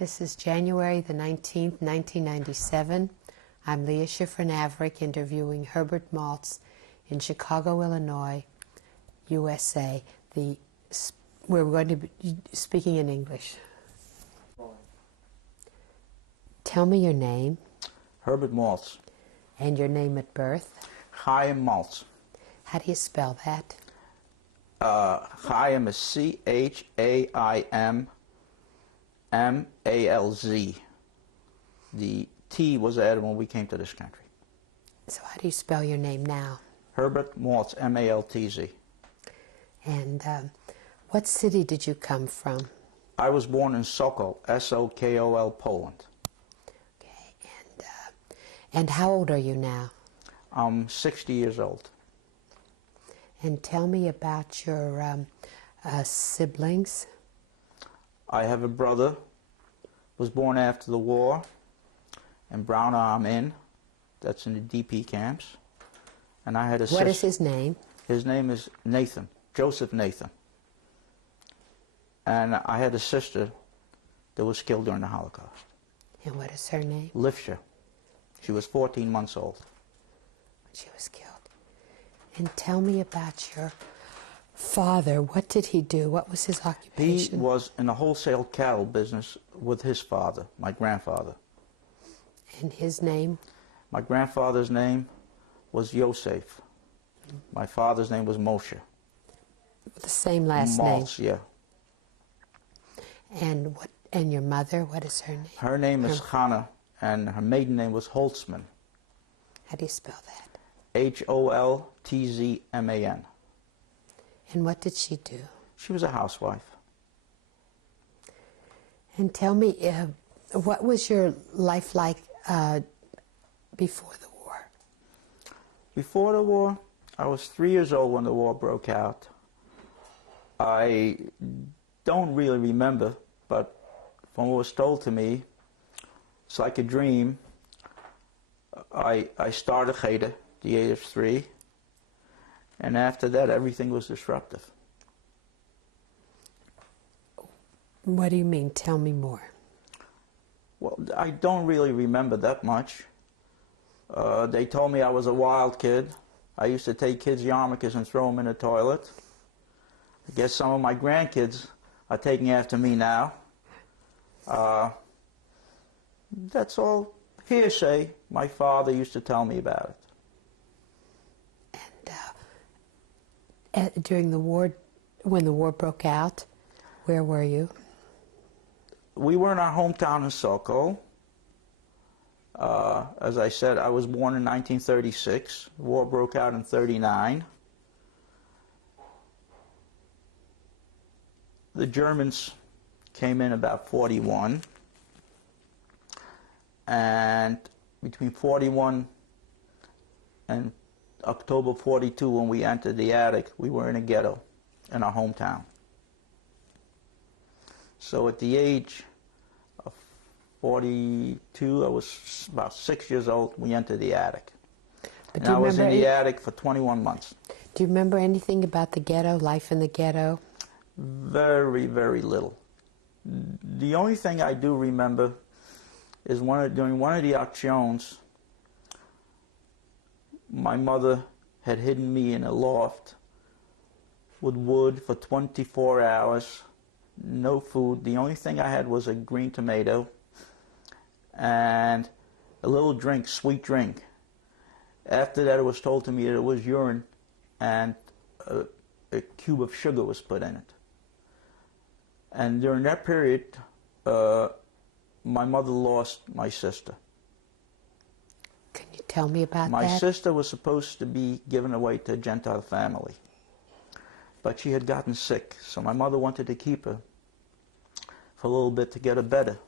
This is January the 19th, 1997. I'm Leah Shifrin Averick interviewing Herbert Maltz in Chicago, Illinois, USA. We're going to be speaking in English. Tell me your name. Herbert Maltz. And your name at birth. Chaim Maltz. How do you spell that? Chaim is C-H-A-I-M-M-A-L-Z. The T was added when we came to this country. So how do you spell your name now? Herbert Maltz, M-A-L-T-Z. And what city did you come from? I was born in Sokol, S-O-K-O-L, Poland. Okay, and how old are you now? I'm 60 years old. And tell me about your siblings. I have a brother, was born after the war, in Brown Arm Inn, that's in the DP camps. And I had a sister. What is his name? His name is Nathan, Joseph Nathan. And I had a sister that was killed during the Holocaust. And what is her name? Leah. She was 14 months old. When she was killed. And tell me about your father. What did he do? What was his occupation? He was in the wholesale cattle business with his father, my grandfather. And his name? My grandfather's name was Yosef. My father's name was Moshe. The same last Maltz, name? Yeah. And your mother, what is her name? Her name is Hannah, and her maiden name was Holtzman. How do you spell that? H-O-L-T-Z-M-A-N. And what did she do? She was a housewife. And tell me, what was your life like before the war? Before the war, I was 3 years old when the war broke out. I don't really remember, but from what was told to me, it's like a dream. I started Cheder, the age of 3, and after that everything was disruptive. What do you mean? Tell me more. Well, I don't really remember that much. They told me I was a wild kid. I used to take kids' yarmulkes and throw them in the toilet. I guess some of my grandkids are taking after me now. That's all hearsay. My father used to tell me about it. And during the war, when the war broke out, where were you? We were in our hometown in Sokol. As I said, I was born in 1936. The war broke out in 1939. The Germans came in about 1941. And between 1941 and October 1942, when we entered the attic, we were in a ghetto in our hometown. So at the age of 42, I was about 6 years old, we entered the attic. And I was in the attic for 21 months. Do you remember anything about the ghetto, life in the ghetto? Very, very little. The only thing I do remember is during one of the actions, my mother had hidden me in a loft with wood for 24 hours, no food. The only thing I had was a green tomato and a little drink, sweet drink. After that, it was told to me that it was urine and a cube of sugar was put in it. And during that period, my mother lost my sister. Can you tell me about that? My sister was supposed to be given away to a Gentile family, but she had gotten sick, so my mother wanted to keep her for a little bit to get her better.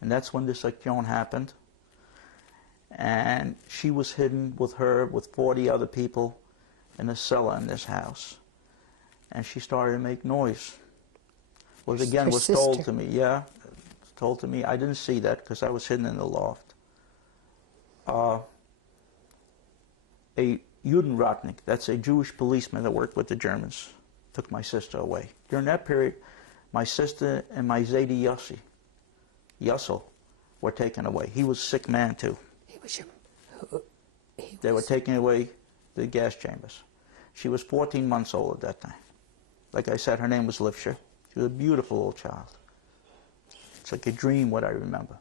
And that's when this action happened. And she was hidden with her, with 40 other people in a cellar in this house. And she started to make noise. Was told to me, yeah, told to me. I didn't see that because I was hidden in the loft. A Judenratnik, that's a Jewish policeman that worked with the Germans, took my sister away. During that period, my sister and my Zaidi Yossi Yussel were taken away. He was a sick man too. They were taking away the gas chambers. She was 14 months old at that time. Like I said, her name was Lifsher. She was a beautiful little child. It's like a dream what I remember.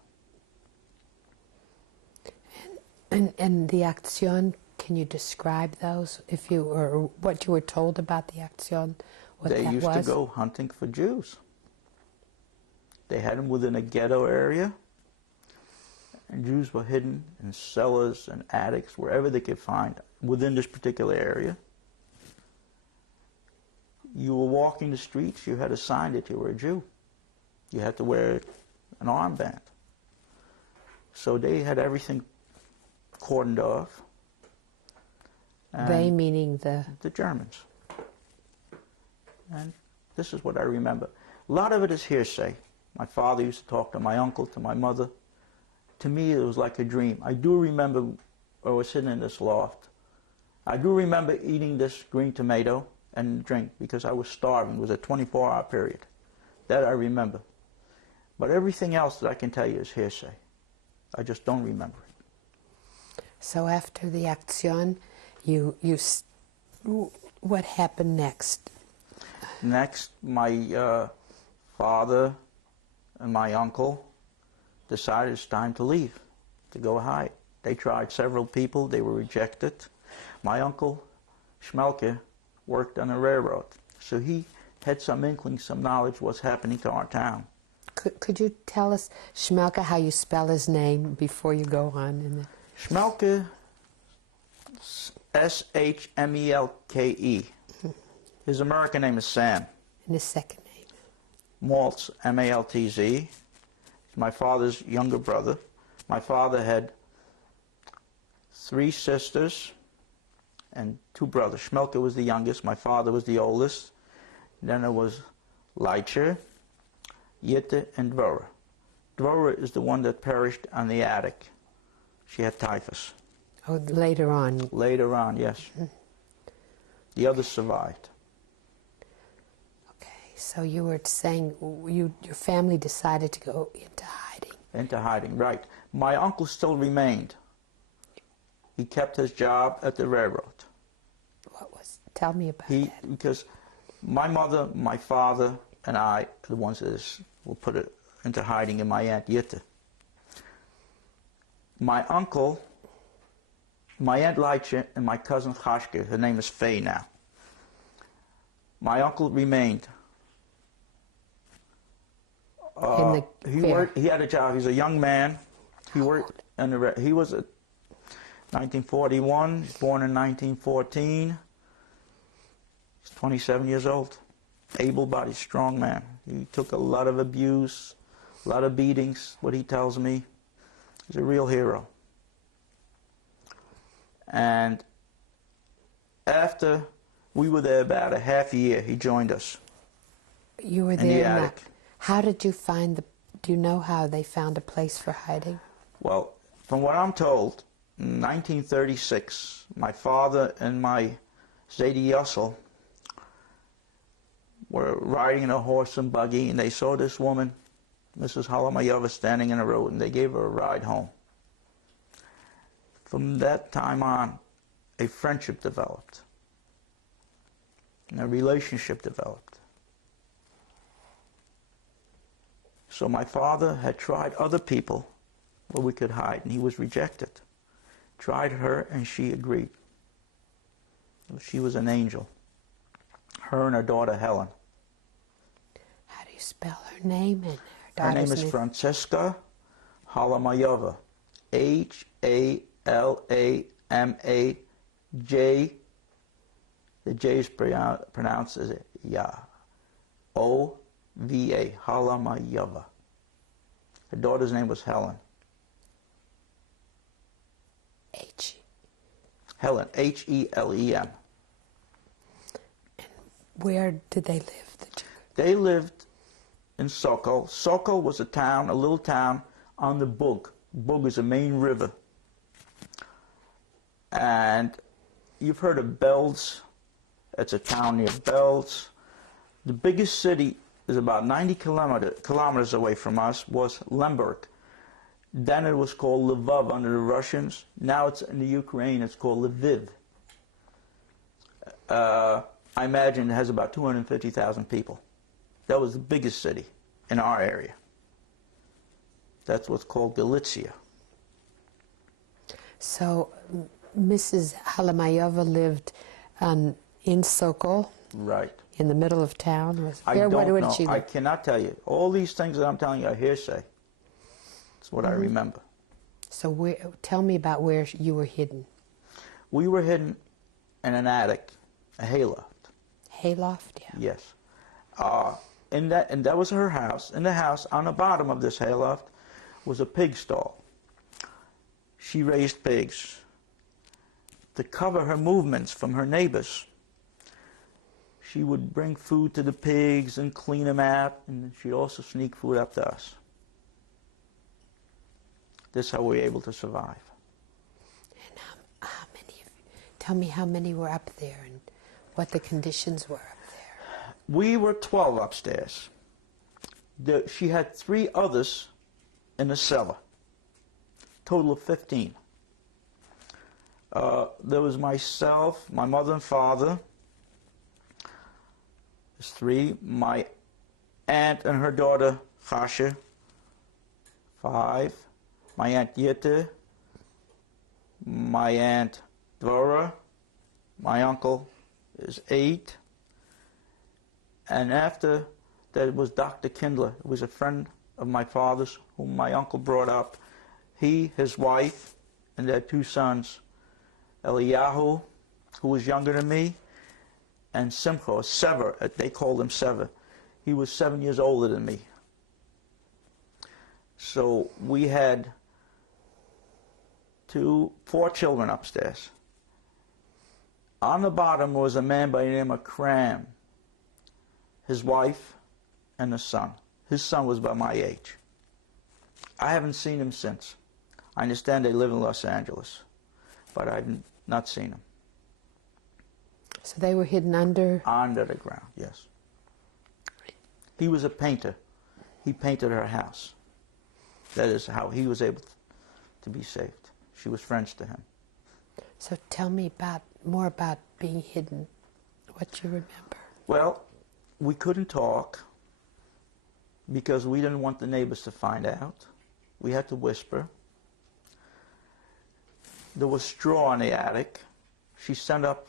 And the Acción, can you describe those? If you, or what you were told about the Acción, what They that used was? to go hunting for Jews. They had them within a ghetto area, and Jews were hidden in cellars and attics, wherever they could find within this particular area. You were walking the streets, you had a sign that you were a Jew. You had to wear an armband. So they had everything cordoned off. They meaning the Germans. And this is what I remember. A lot of it is hearsay. My father used to talk to my uncle, to my mother. To me, it was like a dream. I do remember I was sitting in this loft. I do remember eating this green tomato and drink because I was starving. It was a 24-hour period. That I remember. But everything else that I can tell you is hearsay. I just don't remember it. So after the Acción, what happened next? Next, my father and my uncle decided it's time to leave, to go hide. They tried several people. They were rejected. My uncle, Schmelke, worked on a railroad. So he had some inkling, some knowledge what's happening to our town. Could you tell us, Schmelke, how you spell his name before you go on? Schmelke, S-H-M-E-L-K-E. His American name is Sam. And his second name? Maltz, M-A-L-T-Z. He's my father's younger brother. My father had 3 sisters and 2 brothers. Schmelke was the youngest. My father was the oldest. Then it was Leitcher, Yitte, and Dvora. Dvora is the one that perished on the attic. She had typhus. Oh, later on. Later on, yes. The others survived. Okay, so you were saying your family decided to go into hiding. Into hiding, right. My uncle still remained. He kept his job at the railroad. Tell me about that. Because my mother, my father, and I are the ones that will put it into hiding, and my aunt Yitte. My uncle, my aunt Leitche, and my cousin Chashke, her name is Faye now. My uncle remained. He had a job. He's a young man. He worked he was 1941, born in 1914. He's 27 years old. Able-bodied, strong man. He took a lot of abuse, a lot of beatings, what he tells me. He's a real hero. And after we were there about a half year, he joined us. You were there in the attic. How did you find do you know how they found a place for hiding? Well, from what I'm told, in 1936, my father and my Zadie Yussel were riding a horse and buggy, and they saw this woman, Mrs. Halamayova, standing in the road, and they gave her a ride home. From that time on, a friendship developed, and a relationship developed. So my father had tried other people where we could hide, and he was rejected. Tried her, and she agreed. She was an angel. Her and her daughter, Helen. How do you spell her name and her daughter's name? Her name is Francesca Halamayova. H-A-L-A-M-A-J. The J is pronounced as Ya. O-V-A. Halamayova. Her daughter's name was Helen. Helen. H-E-L-E-M. And where did they live? They lived in Sokol. Sokol was a town, a little town on the Bug. Bug is a main river. And you've heard of Belz. It's a town near Belz. The biggest city is about 90 kilometers away from us, was Lemberg. Then it was called Lvov under the Russians. Now it's in the Ukraine, it's called Lviv. I imagine it has about 250,000 people. That was the biggest city in our area. That's what's called Galicia. So Mrs. Halamayova lived in Sokol, right, in the middle of town. I don't know. I cannot tell you. All these things that I'm telling you are hearsay. That's what I remember. So tell me about where you were hidden. We were hidden in an attic, a hayloft. Hayloft, yeah. Yes. And that was her house. In the house, on the bottom of this hayloft, was a pig stall. She raised pigs. To cover her movements from her neighbors, she would bring food to the pigs and clean them out, and she'd also sneak food up to us. This is how we were able to survive. And how many? Tell me how many were up there and what the conditions were up there. We were 12 upstairs. She had 3 others in the cellar. Total of 15. There was myself, my mother and father. There's 3. My aunt and her daughter, Chasha, 5. My aunt Yitte, my aunt Dvora, my uncle is 8. And after that was Dr. Kindler, who was a friend of my father's, whom my uncle brought up. He, his wife, and their 2 sons, Eliyahu, who was younger than me, and Simcha, Sever, they called him Sever. He was 7 years older than me. So we had 4 children upstairs. On the bottom was a man by the name of Cram, his wife, and a son. His son was about my age. I haven't seen him since. I understand they live in Los Angeles, but I've not seen him. So they were hidden under? Under the ground, yes. He was a painter. He painted her house. That is how he was able to be saved. She was French to him. So tell me more about being hidden, what you remember. Well, we couldn't talk because we didn't want the neighbors to find out. We had to whisper. There was straw in the attic. She sent up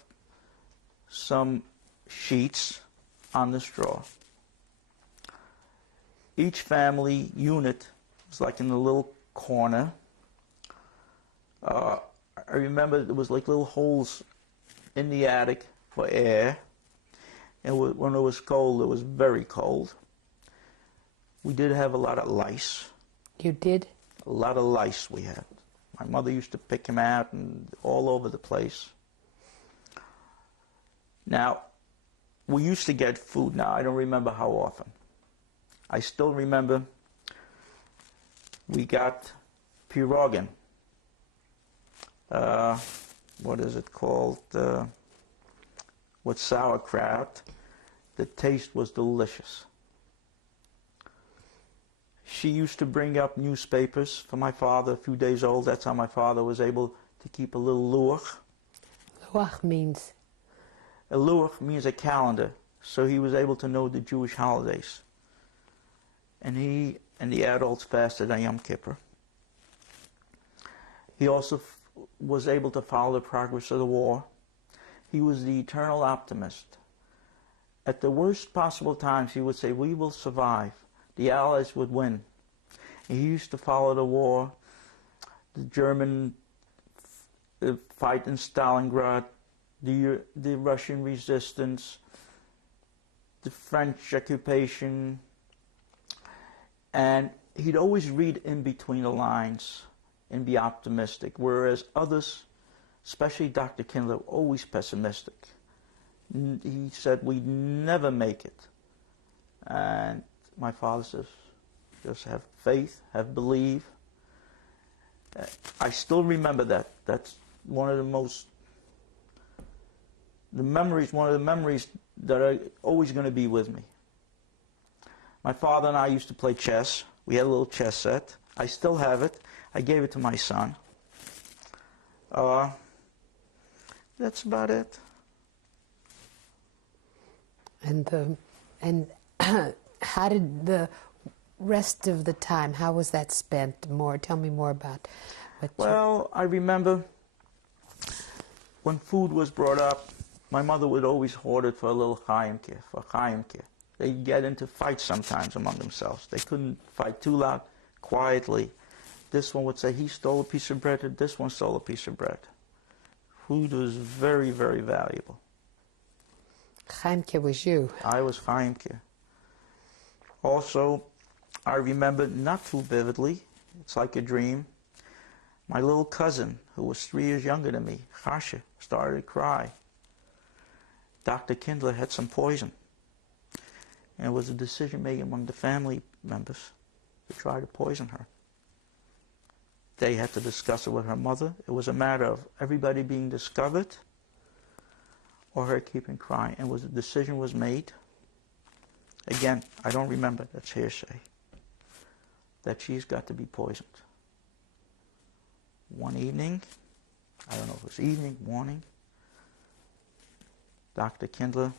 some sheets on the straw. Each family unit was like in a little corner. I remember there was like little holes in the attic for air. And when it was cold, it was very cold. We did have a lot of lice. You did? A lot of lice we had. My mother used to pick them out and all over the place. Now, we used to get food. Now, I don't remember how often. I still remember we got pirogin. What is it called? With sauerkraut. The taste was delicious. She used to bring up newspapers for my father, a few days old. That's how my father was able to keep a little luach. Luach means? A luach means a calendar, so he was able to know the Jewish holidays. And he and the adults fasted on Yom Kippur. He also was able to follow the progress of the war. He was the eternal optimist. At the worst possible times, he would say, "We will survive. The Allies would win." And he used to follow the war, the German fight in Stalingrad, the Russian resistance, the French occupation, and he'd always read in between the lines and be optimistic, whereas others, especially Dr. Kindler, were always pessimistic. He said, "We'd never make it." And my father says, just have faith, have belief. I still remember that. That's one of the memories that are always going to be with me. My father and I used to play chess. We had a little chess set. I still have it. I gave it to my son. That's about it. And how did the rest of the time, how was that spent? Tell me more about what Well, I remember when food was brought up, my mother would always hoard it for a little Chaim. They'd get into fights sometimes among themselves. They couldn't fight too loud, quietly. This one would say he stole a piece of bread, and this one stole a piece of bread. Food was very, very valuable. Chaimke was you. I was Chaimke. Also, I remember not too vividly, it's like a dream, my little cousin, who was 3 years younger than me, Chasha, started to cry. Dr. Kindler had some poison. And it was a decision made among the family members to try to poison her. They had to discuss it with her mother. It was a matter of everybody being discovered or her keeping crying. And a decision was made. Again, I don't remember, that's hearsay, that she's got to be poisoned. One evening, I don't know if it was evening, morning, Dr. Kindler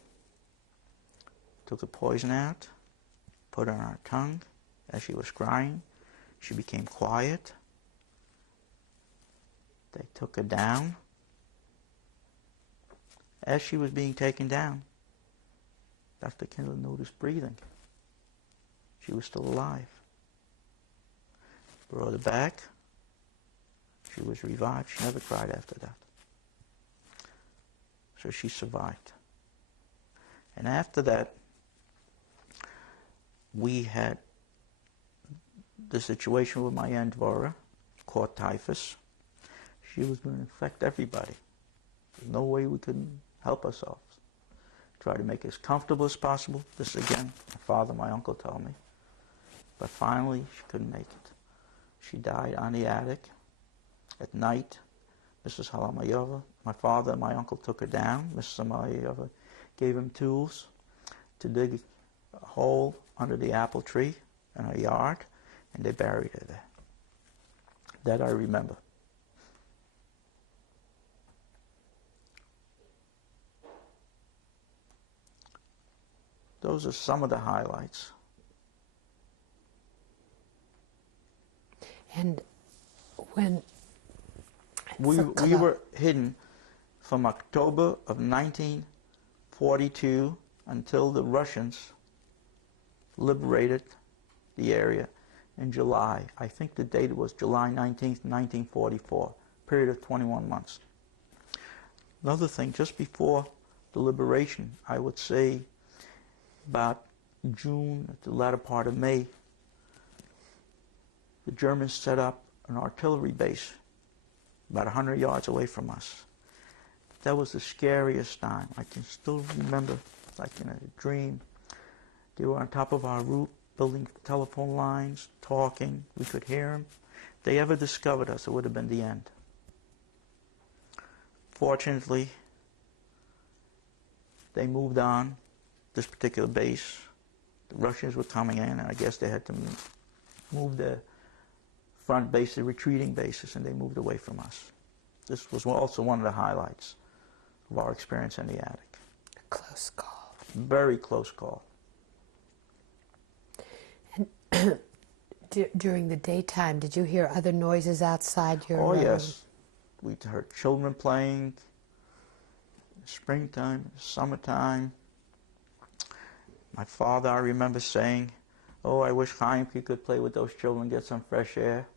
took the poison out, put it on her tongue. As she was crying, she became quiet. They took her down. As she was being taken down, Dr. Kindler noticed breathing. She was still alive. Brought her back. She was revived. She never cried after that. So she survived. And after that, we had the situation with my Aunt Dvora, caught typhus. She was going to infect everybody. There's no way we could help ourselves. Try to make it as comfortable as possible. This again, my father, my uncle told me. But finally, she couldn't make it. She died on the attic at night. Mrs. Halamayova, my father and my uncle took her down. Mrs. Halamayova gave him tools to dig a hole under the apple tree in her yard, and they buried her there. That I remember. Those are some of the highlights. And when we were hidden from October of 1942 until the Russians liberated the area in July. I think the date was July 19th, 1944, period of 21 months. Another thing, just before the liberation, I would say about June, the latter part of May, the Germans set up an artillery base about 100 yards away from us. That was the scariest time. I can still remember, like in a dream. They were on top of our roof, building telephone lines, talking. We could hear them. If they ever discovered us, it would have been the end. Fortunately, they moved on, this particular base. The Russians were coming in, and I guess they had to move the front base, the retreating bases, and they moved away from us. This was also one of the highlights of our experience in the attic. A close call. Very close call. And during the daytime, did you hear other noises outside your room? Oh, yes. We heard children playing, springtime, summertime. My father, I remember saying, "Oh, I wish Chaim could play with those children, get some fresh air."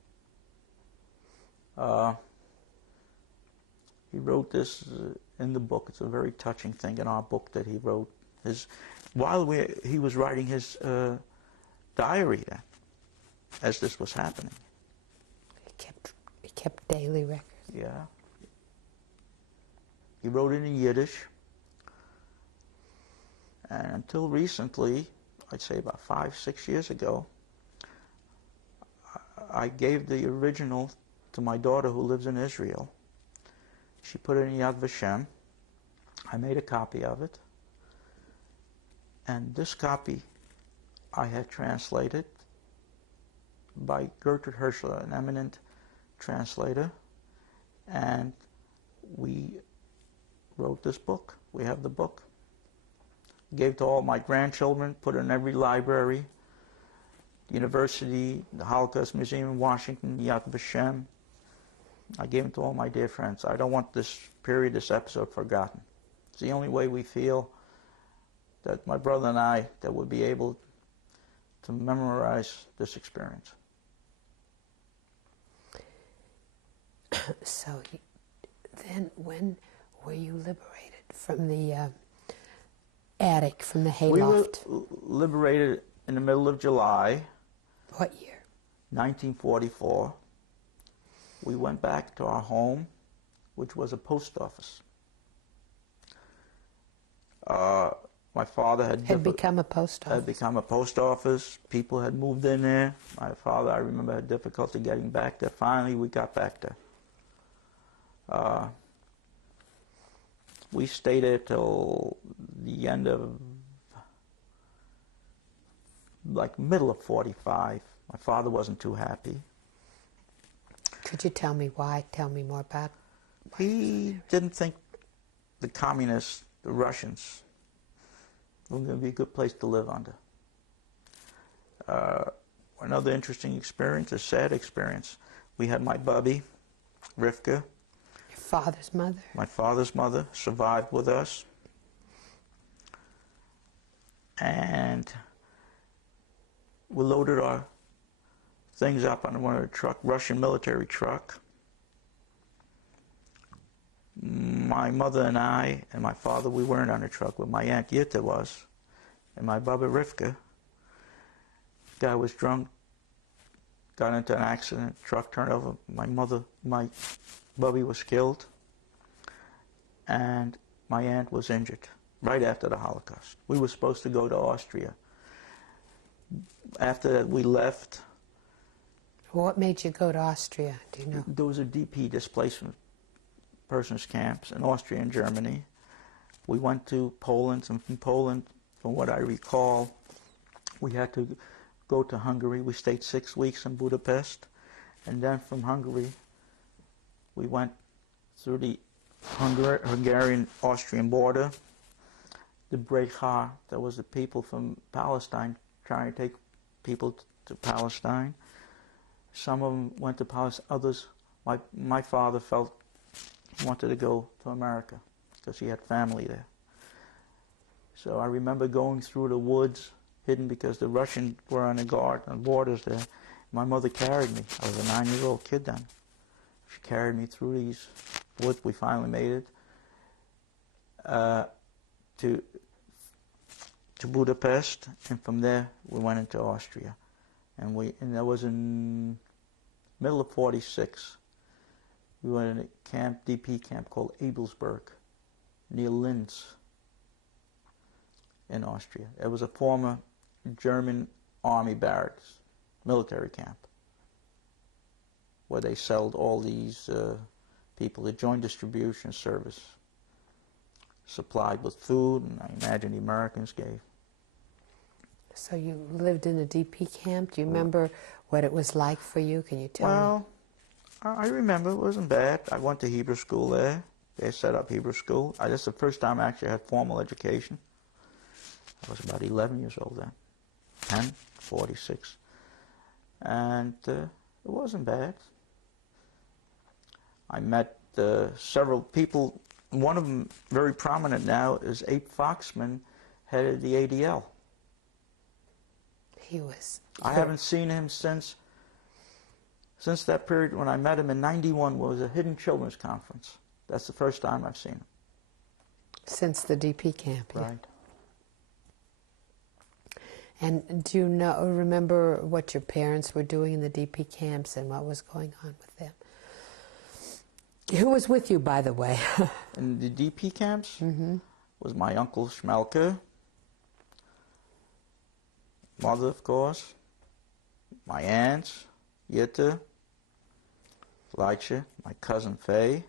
He wrote this in the book. It's a very touching thing in our book that he wrote. While he was writing his diary then, as this was happening. He kept daily records. Yeah. He wrote it in Yiddish. And until recently, I'd say about 5, 6 years ago, I gave the original to my daughter who lives in Israel. She put it in Yad Vashem. I made a copy of it. And this copy I had translated by Gertrude Herschel, an eminent translator, and we wrote this book. We have the book. Gave to all my grandchildren, put it in every library, university, the Holocaust Museum in Washington, Yad Vashem. I gave it to all my dear friends. I don't want this period, this episode forgotten. It's the only way we feel that my brother and I, that we'll be able to memorize this experience. So then when were you liberated from the attic, from the hayloft? We were liberated in the middle of July. What year? 1944. We went back to our home, which was a post office. My father had become a post office. Had become a post office. People had moved in there. My father, I remember, had difficulty getting back there. Finally, we got back there. We stayed there till the end of, like, middle of 45. My father wasn't too happy. Could you tell me why? Tell me more about it. He didn't think the communists, the Russians, were going to be a good place to live under. Another interesting experience, a sad experience. We had my bubby, Rivka. Your father's mother? My father's mother survived with us. And we loaded our things up on one of the truck, Russian military truck. My mother and I and my father, we weren't on the truck, but my Aunt Yitta was, and my Baba Rivka. Guy was drunk, got into an accident, truck turned over. My Bubby was killed, and my aunt was injured right after the Holocaust. We were supposed to go to Austria. After that, we left. What made you go to Austria? Do you know? There was a DP, displacement persons camps, in Austria and Germany. We went to Poland, and from Poland, from what I recall, we had to go to Hungary. We stayed 6 weeks in Budapest, and then from Hungary, we went through the Hungarian-Austrian border. The Brecha, that was the people from Palestine trying to take people to Palestine. Some of them went to Palestine, others, my father felt he wanted to go to America because he had family there. So I remember going through the woods, hidden because the Russians were on the guard on borders there. My mother carried me. I was a 9-year-old kid then. She carried me through these woods. We finally made it to Budapest, and from there we went into Austria. And that was in middle of 46. We went in a camp, DP camp called Abelsberg, near Linz in Austria. It was a former German army barracks, military camp, where they sold all these people. The Joint Distribution Service supplied with food, and I imagine the Americans gave. So you lived in a DP camp. Do you remember what it was like for you? Can you tell me? Well, I remember it wasn't bad. I went to Hebrew school there. They set up Hebrew school. That's the first time I actually had formal education. I was about 11 years old then. 10, 46. And it wasn't bad. I met several people. One of them, very prominent now, is Abe Foxman, head of the ADL. He was. I haven't seen him since that period when I met him in '91 was a Hidden Children's Conference. That's the first time I've seen him. Since the DP camp, yeah. Right. And do you remember what your parents were doing in the DP camps and what was going on with them? Who was with you, by the way? In the DP camps Mm-hmm. was my uncle Schmelke, mother, of course, my aunts, Yitte, Leitche, my cousin Faye.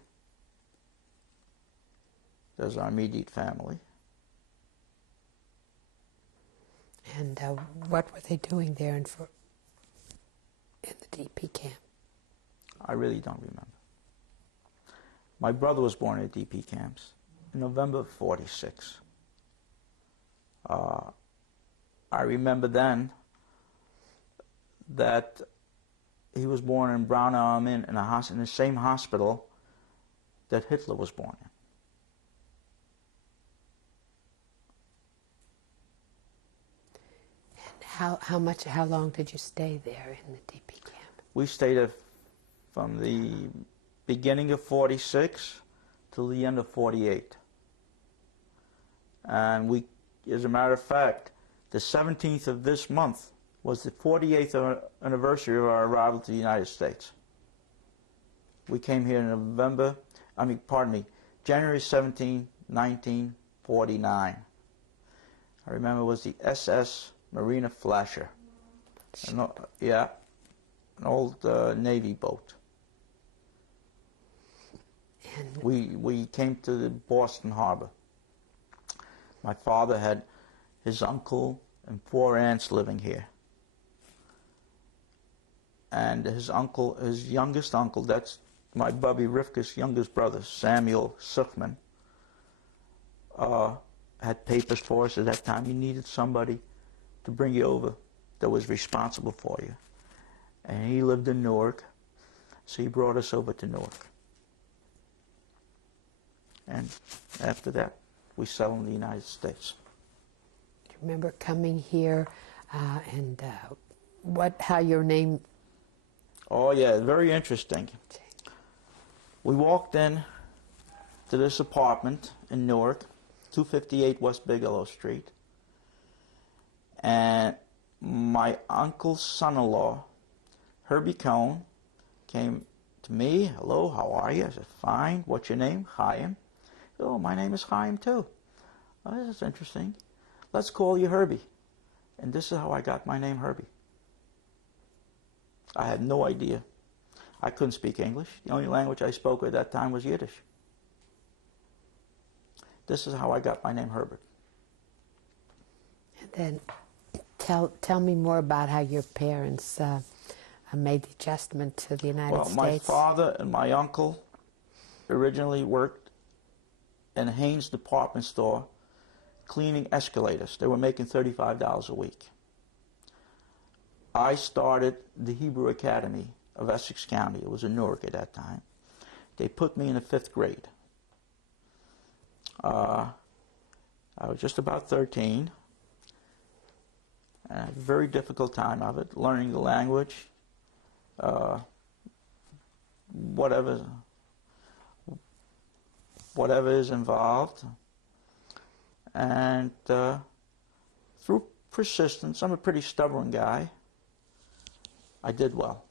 There's our immediate family. And what were they doing there in the DP camp? I really don't remember. My brother was born at DP camps in November of '46. I remember then that he was born in Brown Armin in the same hospital that Hitler was born in. And how long did you stay there in the DP camp? We stayed there from the beginning of '46 till the end of '48. And we, as a matter of fact, the 17th of this month was the 48th anniversary of our arrival to the United States. We came here in January 17, 1949. I remember it was the SS Marina Flasher. An old Navy boat. And we came to the Boston Harbor. My father had his uncle and 4 aunts living here. And his youngest uncle, that's my Bubby Rivka's youngest brother, Samuel Suchman, had papers for us. At that time, you needed somebody to bring you over that was responsible for you. And he lived in Newark, so he brought us over to Newark. And after that, we settled in the United States. Do you remember coming here and how your name? Oh yeah, very interesting. We walked in to this apartment in Newark, 258 West Bigelow Street, and my uncle's son-in-law, Herbie Cohn, came to me. Hello, how are you? I said, fine. What's your name? Chaim. Oh, my name is Chaim too. Oh, this is interesting. Let's call you Herbie. And this is how I got my name Herbie. I had no idea. I couldn't speak English. The only language I spoke at that time was Yiddish. This is how I got my name Herbert. And then tell me more about how your parents made the adjustment to the United States. Well, my father and my uncle originally worked in Haynes department store cleaning escalators. They were making $35 a week. I started the Hebrew Academy of Essex County. It was in Newark at that time. They put me in the 5th grade. I was just about 13. And I had a very difficult time of it, learning the language, whatever is involved. And through persistence, I'm a pretty stubborn guy, I did well.